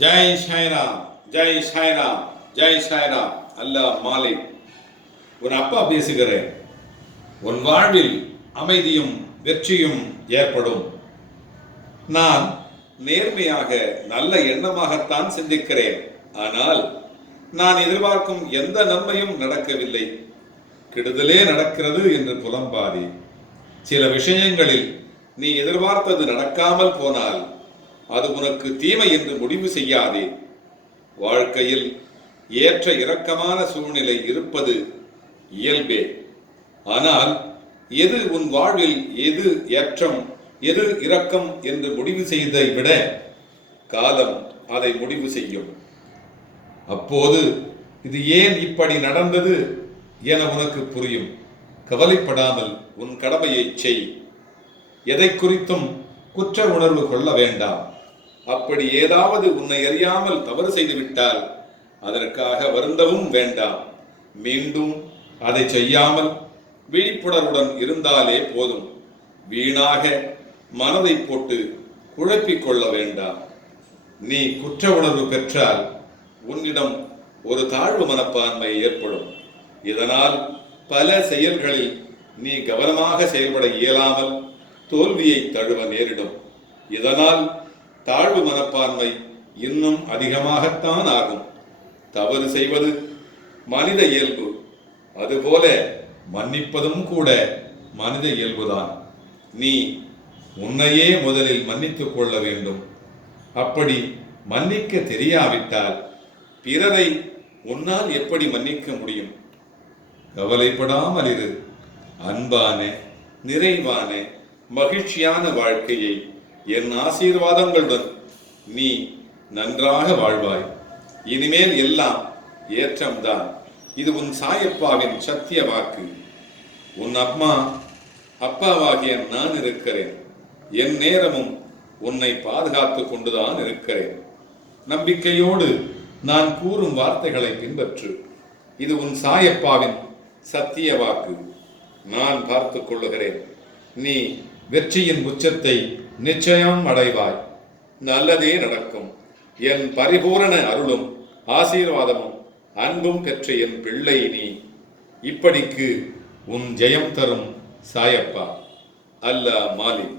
ஜெய் சாய்ராம், ஜெய் சாய்ராம், ஜெய் சாய்ராம். அல்லாஹ் மாலிக். உன் அப்பா பேசுகிறேன். உன் வாழ்வில் அமைதியும் வெற்றியும் ஏற்படும். நான் நேர்மையாக நல்ல எண்ணமாகத்தான் சிந்திக்கிறேன். ஆனால் நான் எதிர்பார்க்கும் எந்த நன்மையும் நடக்கவில்லை, கெடுதலே நடக்கிறது என்று புலம்பாதே. சில விஷயங்களில் நீ எதிர்பார்த்தது நடக்காமல் போனால் அது உனக்கு தீமை என்று முடிவு செய்யாதே. வாழ்க்கையில் ஏற்ற இரக்கமான சூழ்நிலை இருப்பது இயல்பே. ஆனால் எது உன் வாழ்வில் எது ஏற்றம் எது இரக்கம் என்று முடிவு செய்ததை விட காலம் அதை முடிவு செய்யும். அப்போது இது ஏன் இப்படி நடந்தது என உனக்கு புரியும். கவலைப்படாமல் உன் கடமையை செய். எதை குறித்தும் குற்ற உணர்வு கொள்ள வேண்டாம். அப்படி ஏதாவது உன்னை அறியாமல் தவறு செய்துவிட்டால் அதற்காக வருந்தவும் வேண்டாம். மீண்டும் அதை செய்யாமல் விழிப்புணர்வுடன் இருந்தாலே போதும். வீணாக மனதை போட்டு குழப்பிக் கொள்ள வேண்டாம். நீ குற்ற உணர்வு பெற்றால் உன்னிடம் ஒரு தாழ்வு மனப்பான்மை ஏற்படும். இதனால் பல செயல்களில் நீ கவனமாக செயல்பட இயலாமல் தோல்வியை தழுவ நேரிடும். இதனால் தாழ்வு மனப்பான்மை இன்னும் அதிகமாகத்தான் ஆகும். தவறு செய்வது மனித இயல்பு. அதுபோல மன்னிப்பதும் கூட மனித இயல்புதான். நீ உன்னையே முதலில் மன்னித்துக் கொள்ள வேண்டும். அப்படி மன்னிக்க தெரியாவிட்டால் பிறரை உன்னால் எப்படி மன்னிக்க முடியும்? கவலைப்படாமல் இரு. அன்பான, நிறைவான, மகிழ்ச்சியான வாழ்க்கையை என் ஆசீர்வாதங்களுடன் நீ நன்றாக வாழ்வாய். இனிமேல் எல்லாம் ஏற்றம்தான். இது உன் சாயப்பாவின் சத்திய வாக்கு. உன் அப்பாவாகிய நான் இருக்கிறேன். என் நேரமும் உன்னை பாதுகாத்து கொண்டுதான் இருக்கிறேன். நம்பிக்கையோடு நான் கூறும் வார்த்தைகளை பின்பற்று. இது உன் சாயப்பாவின் சத்திய வாக்கு. நான் பார்த்துக் கொள்ளுகிறேன். நீ வெற்றியின் உச்சத்தை நிச்சயம் அடைவாய். நல்லதே நடக்கும். என் பரிபூரண அருளும் ஆசீர்வாதமும் அன்பும் பெற்ற என் பிள்ளை நீ. இப்படிக்கு உன் ஜெயம் தரும் சாயப்பா. அல்லாஹ் மாலிக்,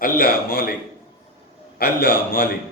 அல்லாஹ் மாலிக், அல்லாஹ் மாலிக்.